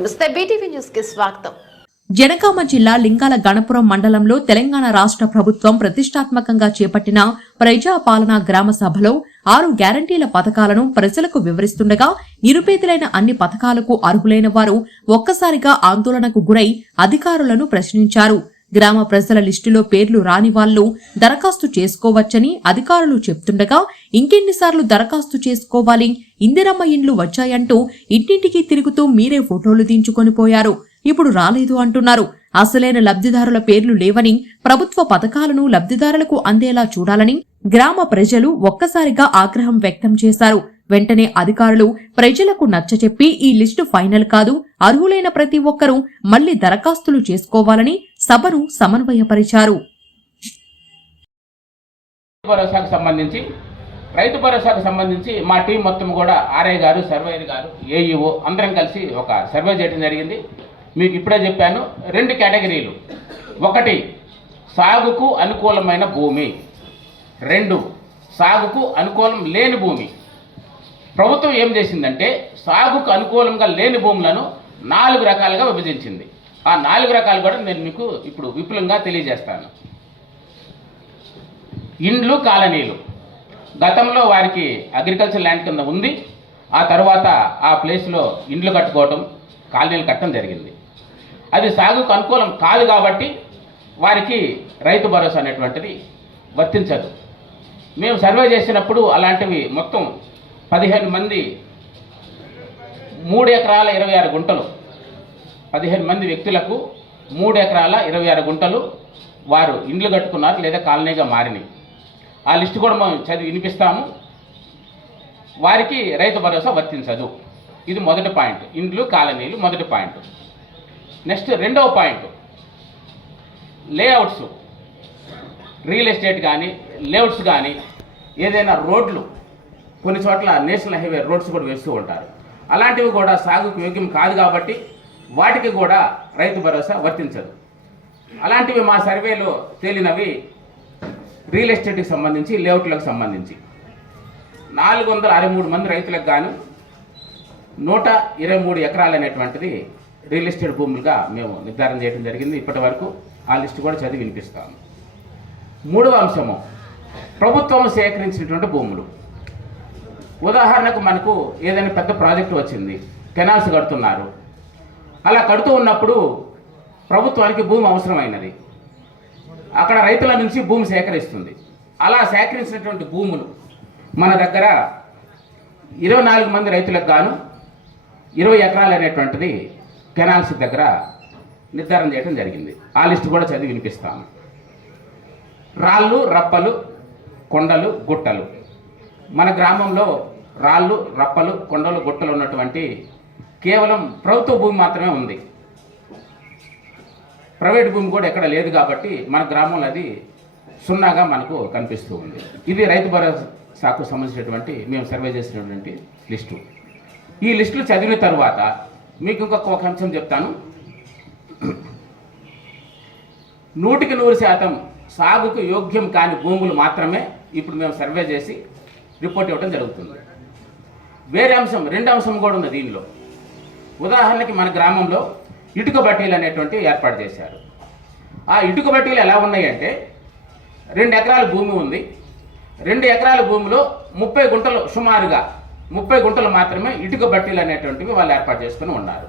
నమస్తే బీటీవీ న్యూస్కి స్వాగతం. జనగామ జిల్లా లింగాల గణపురం మండలంలో తెలంగాణ రాష్ట్ర ప్రభుత్వం ప్రతిష్టాత్మకంగా చేపట్టిన ప్రజాపాలన గ్రామ సభలో ఆరు గ్యారంటీల పథకాలను ప్రజలకు వివరిస్తుండగా నిరుపేదలైన అన్ని పథకాలకు అర్హులైన వారు ఒక్కసారిగా ఆందోళనకు గురై అధికారులను ప్రశ్నించారు. గ్రామ ప్రజల లిస్టులో పేర్లు రాని వాళ్ళు దరఖాస్తు చేసుకోవచ్చని అధికారులు చెప్తుండగా ఇంకెన్నిసార్లు దరఖాస్తు చేసుకోవాలి ఇందిరమ్మ ఇండ్లు వచ్చాయంటూ ఇంటింటికి తిరుగుతూ మీరే ఫోటోలు దించుకొని పోయారు. ఇప్పుడు రాలేదు అంటున్నారు. అసలైన లబ్ధిదారుల పేర్లు లేవని ప్రభుత్వ పథకాలను లబ్ధిదారులకు అందేలా చూడాలని గ్రామ ప్రజలు ఒక్కసారిగా ఆగ్రహం వ్యక్తం చేశారు. వెంటనే అధికారులు ప్రజలకు నచ్చచెప్పి ఈ లిస్టు ఫైనల్ కాదు అర్హులైన ప్రతి ఒక్కరూ మళ్ళీ దరఖాస్తులు చేసుకోవాలని సభను సమన్వయపరిచారు. భరోసాకు సంబంధించి రైతు భరోసాకు సంబంధించి మా టీం మొత్తం కూడా ఆర్ఐ గారు సర్వేయర్ గారు ఏఈఓ అందరం కలిసి ఒక సర్వే చేయడం జరిగింది. మీకు ఇప్పుడే చెప్పాను రెండు కేటగిరీలు. ఒకటి సాగుకు అనుకూలమైన భూమి. రెండు సాగుకు అనుకూలం లేని భూమి. ప్రభుత్వం ఏం చేసిందంటే సాగుకు అనుకూలంగా లేని భూములను నాలుగు రకాలుగా విభజించింది. ఆ నాలుగు రకాలు కూడా నేను మీకు ఇప్పుడు విపులంగా తెలియజేస్తాను. ఇండ్లు కాలనీలు. గతంలో వారికి అగ్రికల్చర్ ల్యాండ్ కింద ఉంది. ఆ తర్వాత ఆ ప్లేస్లో ఇండ్లు కట్టుకోవటం కాలనీలు కట్టడం జరిగింది. అది సాగుకు అనుకూలం కాదు కాబట్టి వారికి రైతు భరోసా అనేటువంటిది వర్తించదు. మేము సర్వే చేసినప్పుడు అలాంటివి మొత్తం పదిహేను మంది మూడు ఎకరాల ఇరవై ఆరు గుంటలు. పదిహేను మంది వ్యక్తులకు మూడు ఎకరాల ఇరవై ఆరు గుంటలు వారు ఇండ్లు కట్టుకున్నారు లేదా కాలనీగా మారినాయి. ఆ లిస్టు కూడా మనం చదివి వినిపిస్తాము. వారికి రైతు భరోసా వర్తించదు. ఇది మొదటి పాయింట్. ఇండ్లు కాలనీలు మొదటి పాయింట్. నెక్స్ట్ రెండవ పాయింట్. లేఅవుట్స్. రియల్ ఎస్టేట్ కానీ లేఅవుట్స్ కానీ ఏదైనా రోడ్లు కొన్ని చోట్ల నేషనల్ హైవే రోడ్స్ కూడా వేస్తూ ఉంటారు. అలాంటివి కూడా సాగుకు యోగ్యం కాదు కాబట్టి వాటికి కూడా రైతు భరోసా వర్తించదు. అలాంటివి మా సర్వేలో తేలినవి రియల్ ఎస్టేట్కి సంబంధించి లేఅవుట్లకు సంబంధించి. నాలుగు వందల అరవై మూడు మంది రైతులకు గాను నూట ఇరవై మూడు ఎకరాలు అనేటువంటిది రియల్ ఎస్టేట్ భూములుగా మేము నిర్ధారణ చేయడం జరిగింది. ఇప్పటి వరకు ఆ లిస్టు కూడా చదివి వినిపిస్తాము. మూడవ అంశము ప్రభుత్వం సేకరించినటువంటి భూములు. ఉదాహరణకు మనకు ఏదైనా పెద్ద ప్రాజెక్టు వచ్చింది కెనాల్స్ కడుతున్నారు. అలా కడుతూ ఉన్నప్పుడు ప్రభుత్వానికి భూమి అవసరమైనది. అక్కడ రైతుల నుంచి భూమి సేకరిస్తుంది. అలా సేకరించినటువంటి భూములు మన దగ్గర ఇరవై నాలుగు మంది రైతులకు గాను ఇరవై ఎకరాలు అనేటువంటిది కెనాల్స్ దగ్గర నిర్ధారణ చేయడం జరిగింది. ఆ లిస్టు కూడా చదివి వినిపిస్తాను. రాళ్ళు రప్పలు కొండలు గుట్టలు. మన గ్రామంలో రాళ్ళు రప్పలు కొండలు గుట్టలు ఉన్నటువంటి కేవలం ప్రభుత్వ భూమి మాత్రమే ఉంది. ప్రైవేట్ భూమి కూడా ఎక్కడ లేదు కాబట్టి మన గ్రామంలో అది సున్నాగా మనకు కనిపిస్తూ ఉంది. ఇది రైతు భరోసాకు సంబంధించినటువంటి మేము సర్వే చేసినటువంటి లిస్టు. ఈ లిస్టులు చదివిన తర్వాత మీకు ఇంకొక ఒక అంశం చెప్తాను. నూటికి నూరు శాతం సాగుకు యోగ్యం కాని భూములు మాత్రమే ఇప్పుడు మేము సర్వే చేసి రిపోర్ట్ ఇవ్వడం జరుగుతుంది. వేరే అంశం రెండు అంశం కూడా ఉంది దీనిలో. ఉదాహరణకి మన గ్రామంలో ఇటుక బట్టీలు అనేటువంటి ఏర్పాటు చేశారు. ఆ ఇటుక బట్టీలు ఎలా ఉన్నాయంటే రెండు ఎకరాల భూమి ఉంది. రెండు ఎకరాల భూమిలో ముప్పై గుంటలు సుమారుగా ముప్పై గుంటలు మాత్రమే ఇటుక బట్టీలు అనేటువంటివి వాళ్ళు ఏర్పాటు చేసుకుని ఉన్నారు.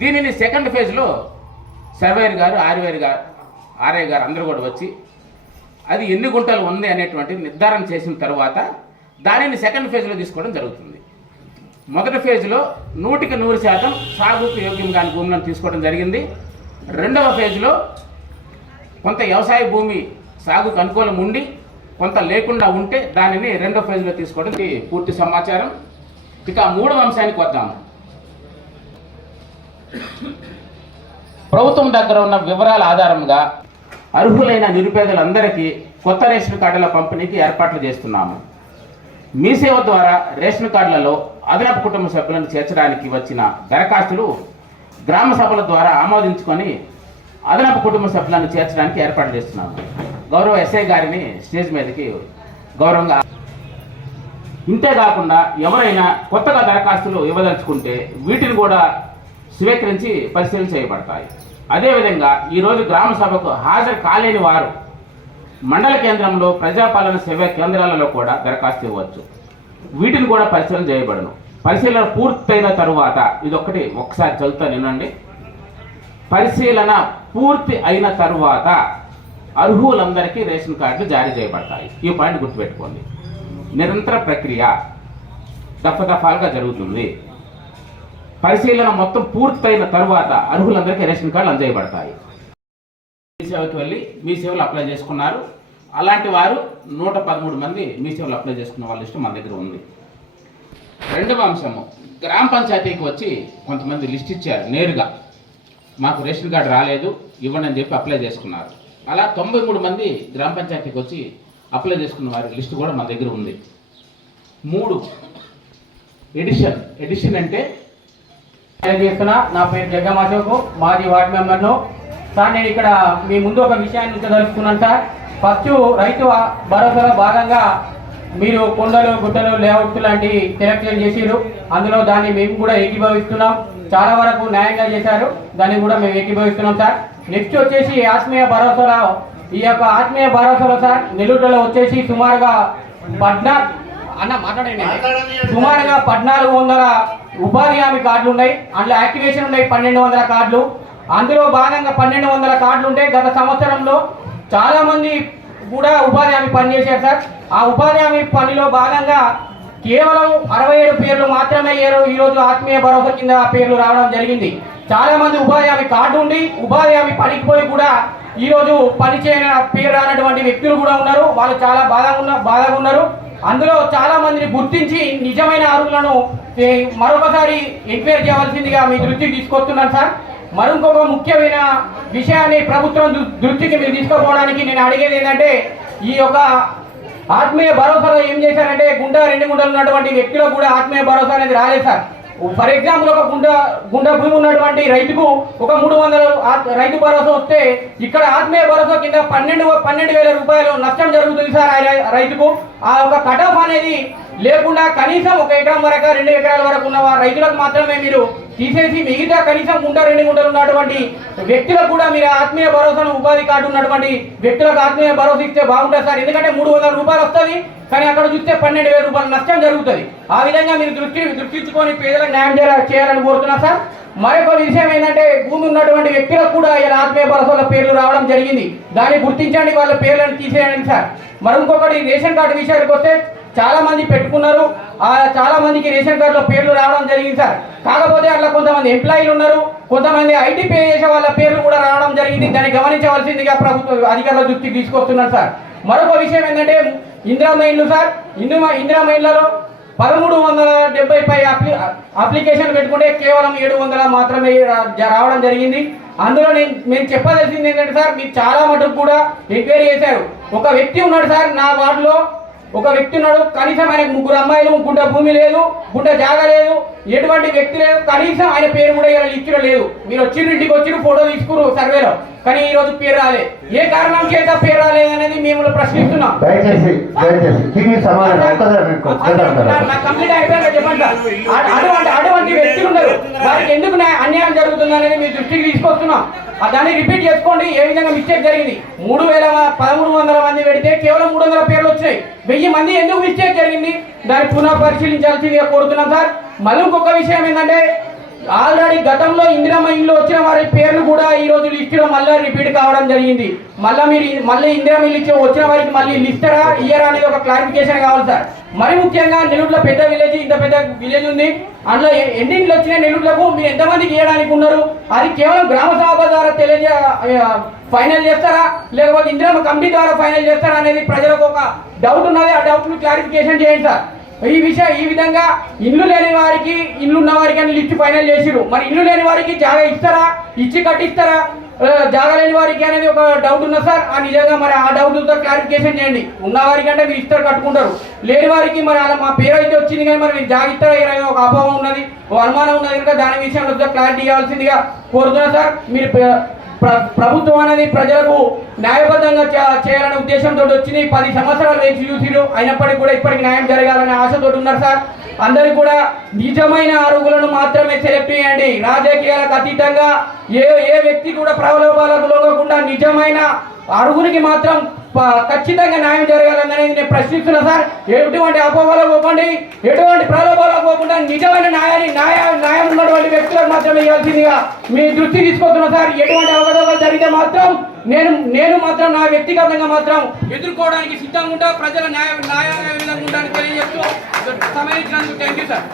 దీనిని సెకండ్ ఫేజ్లో సర్వేర్ గారు ఆర్వేర్ గారు ఆర్ఐ గారు అందరూ కూడా వచ్చి అది ఎన్ని గుంటలు ఉంది అనేటువంటిది నిర్ధారణ చేసిన తర్వాత దానిని సెకండ్ ఫేజ్లో తీసుకోవడం జరుగుతుంది. మొదటి ఫేజ్లో నూటికి నూరు శాతం సాగుకు యోగ్యం కాని భూములను తీసుకోవడం జరిగింది. రెండవ ఫేజ్లో కొంత వ్యవసాయ భూమి సాగుకు అనుకూలం ఉండి కొంత లేకుండా ఉంటే దానిని రెండో ఫేజ్లో తీసుకోవడం పూర్తి సమాచారం. ఇక మూడవ అంశానికి వద్దాం. ప్రభుత్వం దగ్గర ఉన్న వివరాల ఆధారంగా అర్హులైన నిరుపేదలందరికీ కొత్త రేషన్ కార్డుల పంపిణీకి ఏర్పాట్లు చేస్తున్నాము. మీ సేవ ద్వారా రేషన్ కార్డులలో అదనపు కుటుంబ సభ్యులను చేర్చడానికి వచ్చిన దరఖాస్తులు గ్రామ సభల ద్వారా ఆమోదించుకొని అదనపు కుటుంబ సభ్యులను చేర్చడానికి ఏర్పాటు చేస్తున్నాము. గౌరవ ఎస్ఐ గారిని స్టేజ్ మీదకి గౌరవంగా ఇంతే కాకుండా ఎవరైనా కొత్తగా దరఖాస్తులు ఇవ్వదలుచుకుంటే వీటిని కూడా స్వీకరించి పరిశీలన చేయబడతాయి. అదేవిధంగా ఈరోజు గ్రామ సభకు హాజరు కాలేని వారు మండల కేంద్రంలో ప్రజాపాలన సేవా కేంద్రాలలో కూడా దరఖాస్తు ఇవ్వచ్చు. వీటిని కూడా పరిశీలన చేయబడను. పరిశీలన పూర్తయిన తరువాత ఇది ఒకటి ఒకసారి చదువుతా వినండి. పరిశీలన పూర్తి అయిన తరువాత అర్హులందరికీ రేషన్ కార్డులు జారీ చేయబడతాయి. ఈ పాయింట్ గుర్తుపెట్టుకోండి. నిరంతర ప్రక్రియ దఫదఫాలుగా జరుగుతుంది. పరిశీలన మొత్తం పూర్తయిన తరువాత అర్హులందరికీ రేషన్ కార్డులు అందజేయబడతాయి. మీ సేవకి వెళ్ళి మీ సేవలు అప్లై చేసుకున్నారు. అలాంటి వారు నూట పదమూడు మంది మీ సేవలు అప్లై చేసుకున్న వాళ్ళ లిస్టు మన దగ్గర ఉంది. రెండవ అంశము గ్రామ పంచాయతీకి వచ్చి కొంతమంది లిస్ట్ ఇచ్చారు నేరుగా. మాకు రేషన్ కార్డు రాలేదు ఇవ్వండి అని చెప్పి అప్లై చేసుకున్నారు. అలా తొంభై మూడు మంది గ్రామ పంచాయతీకి వచ్చి అప్లై చేసుకున్న వారి లిస్టు కూడా మన దగ్గర ఉంది. మూడు ఎడిషన్ ఎడిషన్ అంటే తెలియజేస్తున్నా నా పేరు జగ్గం మాజీ వార్డు మెంబర్ను సార్ నేను ఇక్కడ మీ ముందు ఒక విషయాన్ని ఉంచదలుచుకున్నాను సార్. ఫస్ట్ రైతు భరోసాలో భాగంగా మీరు కొండలు గుట్టలు లేఅవుట్ లాంటి సెలెక్షన్ చేసిరు అందులో దాన్ని మేము కూడా ఏకీభవిస్తున్నాం. చాలా వరకు న్యాయంగా చేశారు. దాన్ని కూడా మేము ఏకీభవిస్తున్నాం సార్. నెక్స్ట్ వచ్చేసి ఆత్మీయ భరోసాలో ఈ యొక్క ఆత్మీయ భరోసాలో సార్ నెల్లూరులో వచ్చేసి సుమారుగా పద్నా అన్న మాట్లాడండి. సుమారుగా పద్నాలుగు వందల ఉపాధి హామీ కార్డులు ఉన్నాయి. అందులో యాక్టివేషన్ ఉన్నాయి పన్నెండు వందల కార్డులు. అందులో భాగంగా పన్నెండు వందల కార్డులు ఉంటే గత సంవత్సరంలో చాలామంది కూడా ఉపాధి హామీ పనిచేశారు సార్. ఆ ఉపాధి హామీ పనిలో భాగంగా కేవలం అరవై ఏడు పేర్లు మాత్రమే ఈ- ఈరోజు ఆత్మీయ భరోసా కింద పేర్లు రావడం జరిగింది. చాలామంది ఉపాధి హామీ కార్డు ఉండి ఉపాధి హామీ పనికి పోయి కూడా ఈరోజు పనిచేయ పని చేయని పేరు రానటువంటి వ్యక్తులు కూడా ఉన్నారు. వాళ్ళు చాలా బాధగా ఉన్న బాధగా ఉన్నారు. అందులో చాలా మందిని గుర్తించి నిజమైన అర్హులను మరొకసారి ఎంక్వైరీ చేయవలసిందిగా మీ దృష్టికి తీసుకొస్తున్నాను సార్. మరొక ముఖ్యమైన విషయాన్ని ప్రభుత్వం దృ- దృష్టికి మీరు తీసుకుపోవడానికి నేను అడిగేది ఏంటంటే ఈ యొక్క ఆత్మీయ భరోసాలో ఏం చేశారంటే గుంట రెండు గుంటలు ఉన్నటువంటి వ్యక్తులకు కూడా ఆత్మీయ భరోసా అనేది రాలేదు సార్. ఫర్ ఎగ్జాంపుల్ ఒక గుంట గుంట భూమి ఉన్నటువంటి రైతుకు ఒక మూడు వందల రైతు భరోసా వస్తే ఇక్కడ ఆత్మీయ భరోసా కింద పన్నెండు పన్నెండు వేల రూపాయలు నష్టం జరుగుతుంది సార్ ఆ రైతుకు. ఆ ఒక కట్ ఆఫ్ అనేది లేకుండా కనీసం ఒక ఎకరం వరకు రెండు ఎకరాల వరకు ఉన్న రైతులకు మాత్రమే మీరు తీసేసి మిగతా కనీసం గుంట రెండు గుంటలు ఉన్నటువంటి వ్యక్తులకు కూడా మీరు ఆత్మీయ భరోసాను ఉపాధి కార్డు ఉన్నటువంటి వ్యక్తులకు ఆత్మీయ భరోసా ఇస్తే బాగుంటుంది సార్. ఎందుకంటే మూడు వందల రూపాయలు వస్తుంది కానీ అక్కడ చూస్తే పన్నెండు వేల రూపాయల నష్టం జరుగుతుంది. ఆ విధంగా మీరు దృష్టి దృష్టించుకొని పేదలకు న్యాయం చేయాలని కోరుతున్నా సార్. మరొక విషయం ఏంటంటే భూమి ఉన్నటువంటి వ్యక్తులకు కూడా ఇలా ఆత్మీయ భరోసాల పేర్లు రావడం జరిగింది. దాన్ని గుర్తించండి వాళ్ళ పేర్లను తీసేయండి సార్. మరి ఇంకొకటి రేషన్ కార్డు విషయానికి వస్తే చాలా మంది పెట్టుకున్నారు. చాలా మందికి రేషన్ కార్డులో పేర్లు రావడం జరిగింది సార్. కాకపోతే అట్లా కొంతమంది ఎంప్లాయీలు ఉన్నారు. కొంతమంది ఐటీ పే చేసే వాళ్ళ పేర్లు కూడా రావడం జరిగింది. దాన్ని గమనించవలసిందిగా ప్రభుత్వ అధికారుల దృష్టికి తీసుకొస్తున్నారు సార్. మరొక విషయం ఏంటంటే ఇందిరా మైన్లు సార్. ఇందు ఇందిరా మైన్లలో పదమూడు వందల డెబ్బై పై అప్లి అప్లికేషన్ పెట్టుకుంటే కేవలం ఏడు వందల మాత్రమే రావడం జరిగింది. అందులో నేను మేము చెప్పదలసింది ఏంటంటే సార్ మీరు చాలా మటుకు కూడా ఎంక్వైరీ చేశారు. ఒక వ్యక్తి ఉన్నాడు సార్ నా వార్డులో ఒక వ్యక్తి ఉన్నాడు కనీసం ఆయనకు ముగ్గురు అమ్మాయిలు గుంట భూమి లేదు గుంట జాగ లేదు. ఎటువంటి వ్యక్తి లేదు. కనీసం ఆయన పేరు కూడా ఇలా లిస్టులో లేదు. మీరు వచ్చిన ఇంటికి వచ్చి ఫోటో తీసుకురు సర్వేలో. కానీ ఈ రోజు పేరు రాలేదు ఏ కారణం చేత పేరు రాలేదు అనేది మేము ప్రశ్నిస్తున్నాం. దయచేసి దయచేసి కంప్లీట్ అయిపోయాక చెప్పండి అటువంటి అటువంటి వ్యక్తులు ఉన్నారు. వారికి ఎందుకు న్యాయ- అన్యాయం జరుగుతుంది అనేది మీ దృష్టికి తీసుకొస్తున్నాం. దాన్ని రిపీట్ చేసుకోండి. ఏ విధంగా మిస్టేక్ జరిగింది? మూడు వేల పదమూడు వందల మంది పెడితే కేవలం మూడు వందల పేర్లు వచ్చినాయి. వెయ్యి మంది ఎందుకు మిస్టేక్ జరిగింది? దాన్ని పునః పరిశీలించాల్సిందిగా కోరుతున్నాం సార్. మళ్ళీ ఇంకొక విషయం ఏంటంటే ఆల్రెడీ గతంలో ఇందిరమ్మ ఇల్లు వచ్చిన వారి పేర్లు కూడా ఈ రోజు లిస్టులో మళ్ళీ రిపీట్ కావడం జరిగింది. మళ్ళీ మీరు మళ్ళీ ఇందిరమ్మ ఇల్లు ఇచ్చి వచ్చిన వారికి మళ్ళీ లిస్టరా ఇయర్ అనేది ఒక క్లారిఫికేషన్ కావాలి సార్. మరి ముఖ్యంగా నెల్లూరులో పెద్ద విలేజ్ ఇంత పెద్ద విలేజ్ ఉంది. అందులో ఎన్ని ఇండ్లు వచ్చినాయి నెల్లూరులకు? మీరు ఎంతమందికి ఇవ్వడానికి ఉన్నారు? అది కేవలం గ్రామ సభ ద్వారా తెలియజే ఫైనల్ చేస్తారా? లేకపోతే ఇందిరమ్మ కమిటీ ద్వారా ఫైనల్ చేస్తారా అనేది ప్రజలకు ఒక డౌట్ ఉన్నది. ఆ డౌట్ను క్లారిఫికేషన్ చేయండి సార్. ఈ విషయం ఈ విధంగా ఇల్లు లేని వారికి ఇల్లు ఉన్న వారికి అని లిస్ట్ ఫైనల్ చేసిరు మరి ఇల్లు లేని వారికి జాగా ఇస్తారా? ఇచ్చి కట్టిస్తారా? జాగా లేని వారికి అనేది ఒక డౌట్ ఉన్నది సార్. ఆ నిజంగా మరి ఆ డౌట్తో క్లారిఫికేషన్ చేయండి. ఉన్న వారికి అంటే మీరు ఇస్తారు కట్టుకుంటారు. లేని వారికి మరి అలా మా పేరు అయితే వచ్చింది కానీ మరి మీరు జాగిస్తారా ఒక అభావం ఉన్నది ఒక అనుమానం ఉన్నది. కనుక దాని విషయంలో క్లారిటీ ఇవ్వాల్సిందిగా కోరుతున్నా సార్. మీరు ప్రభుత్వం అనేది ప్రజలకు న్యాయబద్ధంగా చేయాలనే ఉద్దేశంతో వచ్చింది. పది సంవత్సరాలు వేచి చూసిరు అయినప్పటికీ కూడా ఇప్పటికి న్యాయం జరగాలనే ఆశతో ఉన్నారు సార్. అందరూ కూడా నిజమైన అరుగులను మాత్రమే సెలెక్ట్ చేయండి. రాజకీయాలకు అతీతంగా ఏ ఏ వ్యక్తి కూడా ప్రలోభాలకు లోగకుండా నిజమైన అరుగునికి మాత్రం ఖచ్చితంగా న్యాయం జరగాలనేది నేను ప్రశ్నిస్తున్నా సార్. ఎటువంటి అపోహలకు పోకండి. ఎటువంటి ప్రలోభాలకు పోకుండా నిజమైన న్యాయాన్ని న్యాయ న్యాయం మాత్రమే ఇవ్వాల్సిందిగా మీ దృష్టి తీసుకొస్తున్నా సార్. ఎటువంటి అవకతవకలు జరిగితే మాత్రం నేను నేను మాత్రం నా వ్యక్తిగతంగా మాత్రం ఎదుర్కోవడానికి సిద్ధంగా ఉంటా. ప్రజల న్యాయ న్యాయ విధంగా ఉండడానికి తెలియజేస్తూ సమయం థ్యాంక్ యూ సార్